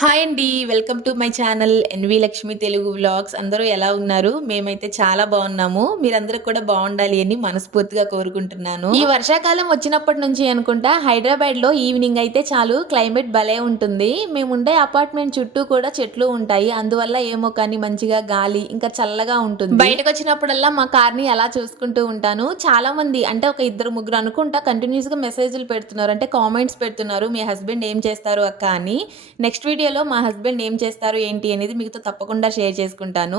Hi అండి. Welcome to my channel NV Lakshmi Telugu vlogs. అందరూ ఎలా ఉన్నారు? మేమైతే చాలా బాగున్నాము. మీరందరూ కూడా బాగుండాలి అని మనస్ఫూర్తిగా కోరుకుంటున్నాను. ఈ వర్షాకాలం వచ్చినప్పటి నుంచి అనుకుంటా హైదరాబాద్‌లో ఈవినింగ్ అయితే చాలు క్లైమేట్ భలే ఉంటుంది. మేముండే అపార్ట్మెంట్ చుట్టూ కూడా చెట్లు ఉంటాయి. అందువల్ల ఏమో కానీ మంచిగా గాలి ఇంకా చల్లగా ఉంటుంది. బయటకొచ్చినప్పుడల్లా మా కార్‌ని అలా చూసుకుంటూ ఉంటాను. చాలామంది అంటే ఒక ఇద్దరు ముగ్గురు అనుకుంటా కంటిన్యూస్‌గా మెసేజ్‌లు పెడుతున్నారు. అంటే కామెంట్స్ పెడుతున్నారు. మీ హస్బెండ్ ఏం చేస్తారు అక్క అని. నెక్స్ట్ వీడియోలో మా హస్బెండ్ ఏం చేస్తారు ఏంటి అనేది మీతో తప్పకుండా షేర్ చేసుకుంటాను.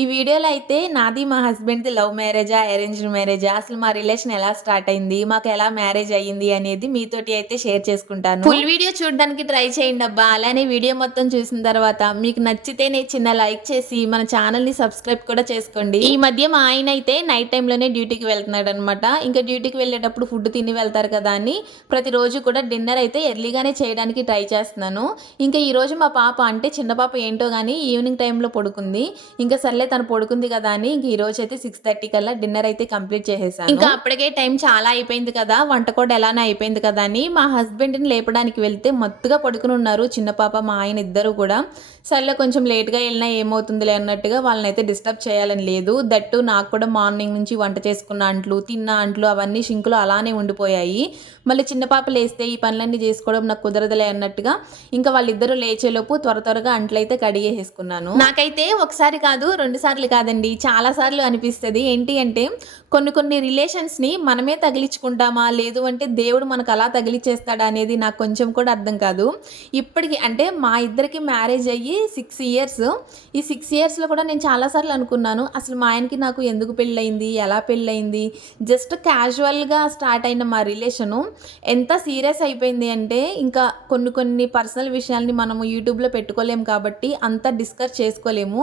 ఈ వీడియోలో అయితే నాది మా హస్బెండ్‌ది లవ్ మ్యారేజా? అరేంజ్డ్ మ్యారేజా? అసలు మా రిలేషన్ ఎలా స్టార్ట్ అయింది? మాకు ఎలా మ్యారేజ్ అయ్యింది అనేది మీతోటి అయితే షేర్ చేసుకుంటాను. ఫుల్ వీడియో చూడడానికి ట్రై చేయండి అబ్బా. అలానే వీడియో మొత్తం చూసిన తర్వాత మీకు నచ్చితేనే చిన్న లైక్ చేసి మన ఛానల్‌ని సబ్స్క్రైబ్ కూడా చేసుకోండి. ఈ మధ్య మా ఆయన అయితే నైట్ టైంలోనే డ్యూటీకి వెళ్తున్నాడనమాట. ఇంకా డ్యూటీకి వెళ్ళేటప్పుడు ఫుడ్ తిని వెళ్తారు కదా అని ప్రతిరోజు కూడా డిన్నర్ అయితే ఎర్లీగానే చేయడానికి ట్రై చేస్తున్నాను. ఇంకా ఈరోజు మా పాప అంటే చిన్న పాప ఏంటో గానీ ఈవినింగ్ టైంలో పడుకుంది. ఇంకా సర్లే తను పడుకుంది కదా అని ఇంక ఈరోజు అయితే 6:30 కల్లా డిన్నర్ అయితే కంప్లీట్ చేసేసాను. ఇంకా అప్పటికే టైం చాలా అయిపోయింది కదా, వంట కూడా ఎలానే అయిపోయింది కదా అని మా హస్బెండ్ని లేపడానికి వెళ్తే మత్తుగా పడుకుని ఉన్నారు చిన్న పాప మా ఆయన ఇద్దరు కూడా. సర్లే కొంచెం లేట్గా వెళ్ళినా ఏమవుతుందిలే అన్నట్టుగా వాళ్ళనైతే డిస్టర్బ్ చేయాలని లేదు. దట్టు నాకు కూడా మార్నింగ్ నుంచి వంట చేసుకున్న అంట్లు తిన్న అంట్లు అవన్నీ షింకులో అలానే ఉండిపోయాయి. మళ్ళీ చిన్న పాప లేస్తే ఈ పనులన్నీ చేసుకోవడం నాకు కుదరదులే అన్నట్టుగా ఇంకా వాళ్ళిద్దరూ లేచేలోపు త్వరగా అంట్లయితే కడిగేసేసుకున్నాను. నాకైతే ఒకసారి కాదు 2 సార్లు కాదండి చాలా సార్లు అనిపిస్తది. ఏంటి అంటే కొన్ని రిలేషన్స్‌ని మనమే తగిలించుకుంటామా? లేదు అంటే దేవుడు మనకు అలా తగిలిచ్చేస్తాడా అనేది నాకు కొంచెం కూడా అర్థం కాదు. ఇప్పటికి అంటే మా ఇద్దరికి మ్యారేజ్ అయ్యి 6 ఇయర్స్. ఈ 6 ఇయర్స్‌లో కూడా నేను చాలా సార్లు అనుకున్నాను. అసలు మా ఆయనకి నాకు ఎందుకు పెళ్ళయింది? ఎలా పెళ్ళయింది? జస్ట్ క్యాజువల్‌గా స్టార్ట్ అయిన మా రిలేషను ఎంత సీరియస్ అయిపోయింది అంటే ఇంకా కొన్ని పర్సనల్ విషయాల్ని మనము యూట్యూబ్‌లో పెట్టుకోలేము కాబట్టి అంత డిస్కస్ చేసుకోలేము.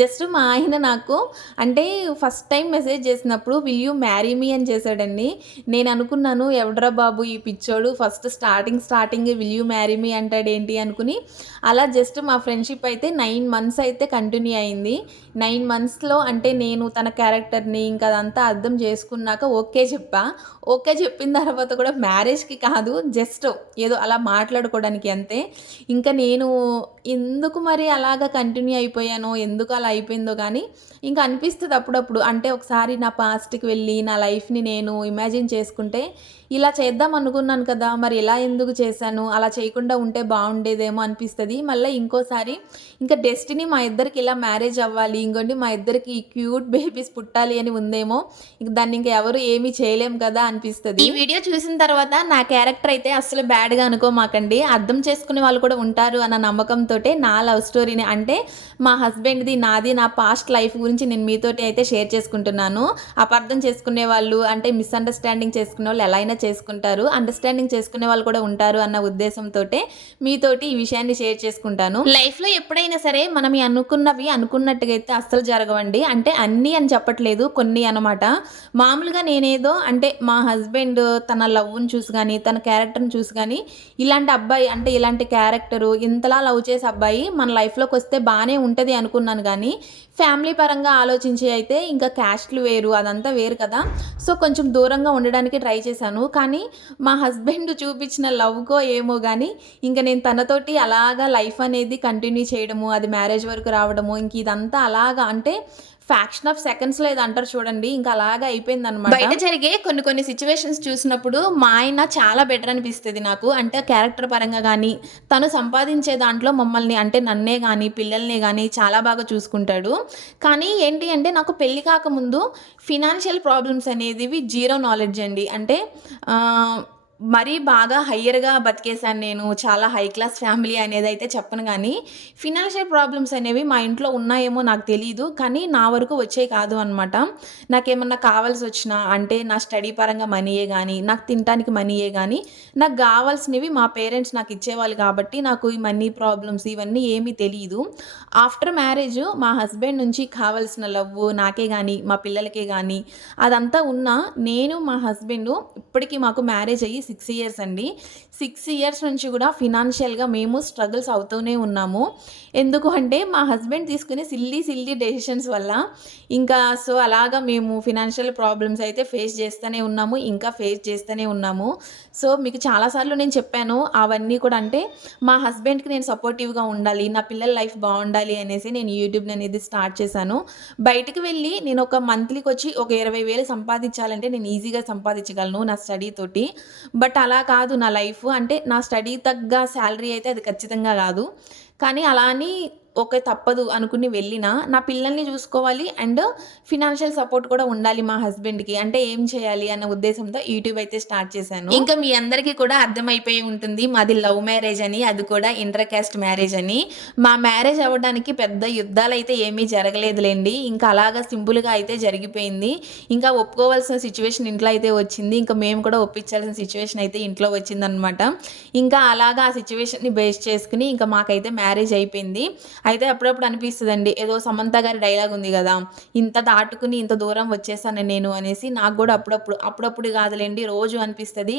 జస్ట్ మా ఆయన నాకు అంటే ఫస్ట్ టైం మెసేజ్ చేసినప్పుడు విల్ యూ మ్యారీ మీ అని చేశాడండి. నేను అనుకున్నాను ఎవడ్రా బాబు ఈ పిచ్చోడు first starting will you marry me అంటాడేంటి అనుకుని అలా జస్ట్ మా ఫ్రెండ్‌షిప్ అయితే 9 మంత్స్ అయితే కంటిన్యూ అయింది. 9 మంత్స్‌లో అంటే నేను తన క్యారెక్టర్‌ని ఇంకా అదంతా అర్థం చేసుకున్నాక ఓకే చెప్పా. ఓకే చెప్పిన తర్వాత కూడా మ్యారేజ్‌కి కాదు జస్ట్ ఏదో అలా మాట్లాడుకోవడానికి అంతే. ఇంకా నేను ఎందుకు మరి అలాగా కంటిన్యూ అయిపోయానో, ఎందుకు అలా అయిపోయిందో కానీ ఇంకా అనిపిస్తది అప్పుడప్పుడు. అంటే ఒకసారి నా పాస్ట్‌కి వెళ్ళి నా లైఫ్‌ని నేను ఇమాజిన్ చేసుకుంటే ఇలా చేద్దాం అనుకున్నాను కదా, మరి ఇలా ఎందుకు చేశాను? అలా చేయకుండా ఉంటే బాగుండేదేమో అనిపిస్తది. మళ్ళీ ఇంకోసారి ఇంకా డెస్టినీ మా ఇద్దరికి ఇలా మ్యారేజ్ అవ్వాలి. ఇంకోటి మా ఇద్దరికి క్యూట్ బేబీస్ పుట్టాలి అని ఉందేమో. ఇంక దాన్ని ఇంక ఎవరు ఏమీ చేయలేం కదా అనిపిస్తది. ఈ వీడియో చూసిన తర్వాత నా క్యారెక్టర్ అయితే అస్సలు బ్యాడ్‌గా అనుకోమాకండి. అర్థం చేసుకునే వాళ్ళు కూడా ఉంటారు అన్న నమ్మకంతోటే నా లవ్ స్టోరీని అంటే మా హస్బెండ్‌ది, నాది, నా పాస్ట్ లైఫ్ గురించి నేను మీతోటి అయితే షేర్ చేసుకుంటున్నాను. అపార్థం చేసుకునే వాళ్ళు అంటే మిస్‌అండర్‌స్టాండింగ్ చేసుకునేవాళ్ళు ఎలా అయినా చేసుకుంటారు. అండర్‌స్టాండింగ్ చేసుకునే వాళ్ళు కూడా ఉంటారు అన్న ఉద్దేశంతోటే మీతోటి ఈ విషయాన్ని షేర్ చేసుకుంటాను. లైఫ్‌లో ఎప్పుడైనా సరే మనం అనుకున్నవి అనుకున్నట్టుగా అయితే అస్సలు జరగవండి. అంటే అన్నీ అని చెప్పట్లేదు. కొన్ని అనమాట. మామూలుగా నేనేదో అంటే మా హస్బెండ్ తన లవ్‌ని చూసి గాని, తన క్యారెక్టర్‌ని చూసి గాని ఇలాంటి అబ్బాయి అంటే ఇలాంటి క్యారెక్టరు ఇంతలా లవ్ చేసే అబ్బాయి మన లైఫ్‌లోకొస్తే బానే ఉంటది అనుకున్నాను గానీ, ఫ్యామిలీ పరంగా ఆలోచించి అయితే ఇంకా క్యాస్ట్‌లు వేరు అదంతా వేరు కదా. సో, కొంచెం దూరంగా ఉండడానికి ట్రై చేశాను. కానీ మా హస్బెండ్ చూపించిన లవ్‌కో ఏమో గానీ ఇంక నేను తనతోటి అలాగా లైఫ్ అనేది కంటిన్యూ చేయడము, అది మ్యారేజ్ వరకు రావడము, ఇంక ఇదంతా అలాగా అంటే ఫ్యాక్షన్ ఆఫ్ సెకండ్స్‌లో ఏదో అంటారు చూడండి. ఇంకా అలాగా అయిపోయిందనమాట. బయట జరిగే కొన్ని సిట్యుయేషన్స్ చూసినప్పుడు మా ఆయన చాలా బెటర్ అనిపిస్తది నాకు. అంటే క్యారెక్టర్ పరంగా గానీ, తను సంపాదించే దాంట్లో మమ్మల్ని అంటే నన్నే గానీ, పిల్లల్ని గానీ చాలా బాగా చూసుకుంటాడు. కానీ ఏంటి అంటే నాకు పెళ్లి కాకముందు ఫినాన్షియల్ ప్రాబ్లమ్స్ అనేదివి జీరో నాలెడ్జ్ అండి. అంటే ఆహ్, మరీ బాగా హయ్యర్‌గా బతికేసాను నేను. చాలా హై క్లాస్ ఫ్యామిలీ అనేదైతే చెప్పను గానీ, ఫినాన్షియల్ ప్రాబ్లమ్స్ అనేవి మా ఇంట్లో ఉన్నాయేమో నాకు తెలీదు. కానీ నా వరకు వచ్చేయి కాదు అనమాట. నాకేమన్నా కావాల్సొచ్చినా అంటే నా స్టడీ పరంగా మనీయే గానీ, నాకు తినటానికి మనీయే గానీ, నాకు గావాల్సినవి మా పేరెంట్స్ నాకిచ్చేవాళ్ళు కాబట్టి, నాకు ఈ మనీ ప్రాబ్లమ్స్ ఇవన్నీ ఏమీ తెలీదు. ఆఫ్టర్ మ్యారేజ్ మా హస్బెండ్ నుంచి కావాల్సిన లవ్వు నాకే గానీ, మా పిల్లలకే గానీ అదంతా ఉన్నా నేను మా హస్బెండు ఇప్పటికి మాకు మ్యారేజ్ అయ్యి 6 ఇయర్స్ అండి. 6 ఇయర్స్ నుంచి కూడా ఫినాన్షియల్‌గా మేము స్ట్రగుల్స్ అవుతూనే ఉన్నాము. ఎందుకు అంటే మా హస్బెండ్ తీసుకునే సిల్లీ డెసిషన్స్ వల్ల ఇంకా అలాగా మేము ఫినాన్షియల్ ప్రాబ్లమ్స్ అయితే ఫేస్ చేస్తూనే ఉన్నాము. ఇంకా ఫేస్ చేస్తూనే ఉన్నాము. మీకు చాలా సార్లు నేను చెప్పాను. అవన్నీ కూడా అంటే మా హస్బెండ్‌కి నేను సపోర్టివ్‌గా ఉండాలి. నా పిల్లల లైఫ్ బావుండాలి అనేసి నేను యూట్యూబ్‌ననేది స్టార్ట్ చేశాను. బయటికి వెళ్ళి నేను ఒక మంత్లీకొచ్చి ఒక 20,000 సంపాదించాలంటే నేను ఈజీగా సంపాదించగలను నా స్టడీ తోటి. బట్ అలా కాదు నా లైఫ్. అంటే నా స్టడీ తగ్గ సాలరీ అయితే అది ఖచ్చితంగా గాదు. కానీ అలా అని ఓకే. తప్పదు అనుకుని వెళ్ళినా, నా పిల్లల్ని చూసుకోవాలి అండ్ ఫినాన్షియల్ సపోర్ట్ కూడా ఉండాలి మా హస్బెండ్‌కి. అంటే ఏం చేయాలి అన్న ఉద్దేశంతో యూట్యూబ్ అయితే స్టార్ట్ చేశాను. ఇంకా మీ అందరికీ కూడా అర్థమైపోయి ఉంటుంది. మాది లవ్ మ్యారేజ్ అని, అది కూడా ఇంటర్ కాస్ట్ మ్యారేజ్ అని. మా మ్యారేజ్ అవ్వడానికి పెద్ద యుద్ధాలైతే ఏమీ జరగలేదులెండి. ఇంకా అలాగా సింపుల్‌గా అయితే జరిగిపోయింది. ఇంకా ఒప్పుకోవాల్సిన సిట్యుయేషన్ ఇంట్లో అయితే వచ్చింది. ఇంకా మేము కూడా ఒప్పించాల్సిన సిట్యుయేషన్ అయితే ఇంట్లో వచ్చిందనమాట. ఇంకా అలాగా ఆ సిట్యుయేషన్‌ని బేస్ చేసుకొని ఇంకా మాకైతే మ్యారేజ్ అయిపోయింది. అయితే అప్పుడప్పుడు అనిపిస్తదండి. ఏదో సమంత గారి డైలాగ్ ఉంది గదా! ఇంత దాటుకుని ఇంత దూరం వచ్చేసాను నేను అనేసి నాకు గూడా అప్పుడప్పుడు గాదులెండి రోజు అనిపిస్తది.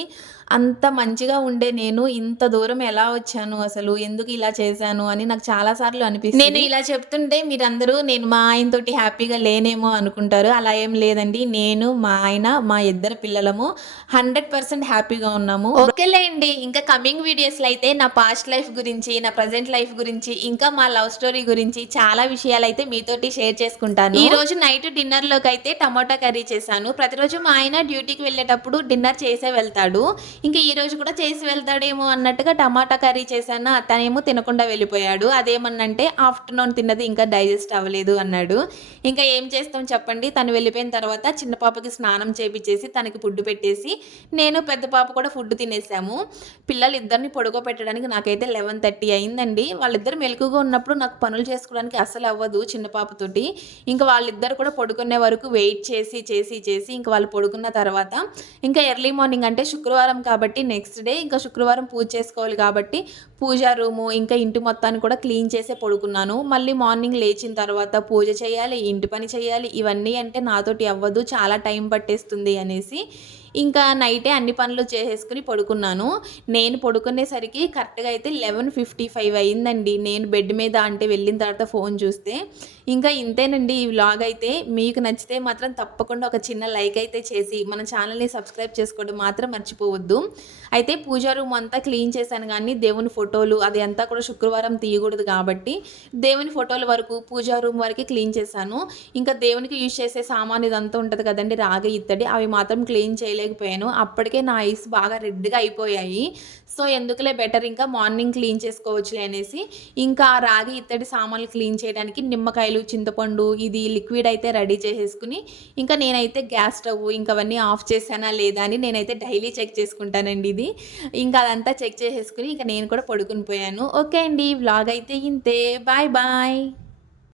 అంత మంచిగా ఉండే నేను ఇంత దూరం ఎలా వచ్చాను అసలు? ఎందుకు ఇలా చేశాను అని నాకు చాలా సార్లు అనిపిస్తది. నేను ఇలా చెప్తుంటే మీరందరూ నేను మా ఆయనతోటి హ్యాపీగా లేనేమో అనుకుంటారు. అలా ఏం లేదండి. నేను, మా ఆయన, మా ఇద్దరు పిల్లలము 100% హ్యాపీగా ఉన్నాము. ఓకేలేండి. ఇంకా కమింగ్ వీడియోస్‌లో అయితే నా పాస్ట్ లైఫ్ గురించి, నా ప్రెజెంట్ లైఫ్ గురించి, ఇంకా మా లవ్ స్టోరీ గురించి చాలా విషయాలైతే మీతోటి షేర్ చేసుకుంటాను. ఈ రోజు నైట్ డిన్నర్‌లోకైతే టమాటా కర్రీ చేశాను. ప్రతిరోజు మా ఆయన డ్యూటీకి వెళ్ళేటప్పుడు డిన్నర్ చేసే వెళ్తాడు. ఇంకా ఈ రోజు కూడా చేసి వెళ్తాడేమో అన్నట్టుగా టమాటా కర్రీ చేశాను. తనేమో తినకుండా వెళ్ళిపోయాడు. అదేమన్నంటే ఆఫ్టర్‌నూన్ తిన్నది ఇంకా డైజెస్ట్ అవ్వలేదు అన్నాడు. ఇంకా ఏం చేస్తాం చెప్పండి. తను వెళ్ళిపోయిన తర్వాత చిన్న పాపకి స్నానం చేపిచ్చేసి తనకి ఫుడ్ పెట్టేసి నేను పెద్ద పాప కూడా ఫుడ్ తినేసాము. పిల్లలిద్దరిని పడుకోబెట్టడానికి నాకైతే 11:30 అయిందండి. వాళ్ళిద్దరు మెలకువగా ఉన్నప్పుడు నాకు పనులు చేసుకోవడానికి అస్సలు అవ్వదు చిన్న పాపతోటి. ఇంకా వాళ్ళిద్దరు కూడా పడుకునే వరకు వెయిట్ చేసి ఇంక వాళ్ళు పడుకున్న తర్వాత ఇంకా ఎర్లీ మార్నింగ్ అంటే శుక్రవారం కాబట్టి నెక్స్ట్ డే ఇంకా శుక్రవారం పూజ చేసుకోవాలి కాబట్టి పూజా రూము ఇంకా ఇంటి మొత్తాన్ని కూడా క్లీన్ చేసే పడుకున్నాను. మళ్ళీ మార్నింగ్ లేచిన తర్వాత పూజ చేయాలి, ఇంటి పని చేయాలి. ఇవన్నీ అంటే నాతోటి అవ్వదు. చాలా టైం పట్టేస్తుంది అనేసి ఇంకా నైటే అన్ని పనులు చేసేసుకొని పడుకున్నాను. నేను పడుకునేసరికి కరెక్ట్‌గా అయితే 11:55 అయిందండి. నేను బెడ్ మీద అంటే వెళ్ళిన తర్వాత ఫోన్ చూస్తే. ఇంకా ఇంతేనండి ఈ వ్లాగ్ అయితే. మీకు నచ్చితే మాత్రం తప్పకుండా ఒక చిన్న లైక్ అయితే చేసి మన ఛానల్‌ని సబ్స్క్రైబ్ చేసుకోవడం మాత్రం మర్చిపోవద్దు. అయితే పూజా రూమ్ అంతా క్లీన్ చేశాను గానీ దేవుని ఫోటోలు అది అంతా కూడా శుక్రవారం తీయకూడదు కాబట్టి దేవుని ఫోటోల వరకు పూజా రూమ్ వరకే క్లీన్ చేశాను. ఇంకా దేవునికి యూజ్ చేసే సామాను ఇదంతా ఉంటది కదండీ! రాగి, ఇత్తడి అవి మాత్రం క్లీన్ చేయలేకపోయాను. అప్పటికే నా ఐస్ బాగా రెడ్‌గా అయిపోయాయి. ఎందుకులే బెటర్ ఇంకా మార్నింగ్ క్లీన్ చేసుకోవచ్చులే అనేసి ఇంకా ఆ రాగి, ఇత్తడి సామాన్లు క్లీన్ చేయడానికి నిమ్మకాయలు, చింతపండు ఇది లిక్విడ్ అయితే రెడీ చేసేసుకొని ఇంకా నేనైతే గ్యాస్ స్టవ్ ఇంకా అవన్నీ ఆఫ్ చేశానా లేదా అని నేనైతే డైలీ చెక్ చేసుకుంటానండి ఇది. ఇంకా అదంతా చెక్ చేసేసుకొని ఇంకా నేను కూడా పడుకొని పోయాను. ఓకే అండి. వ్లాగ్ అయితే ఇంతే. Bye bye.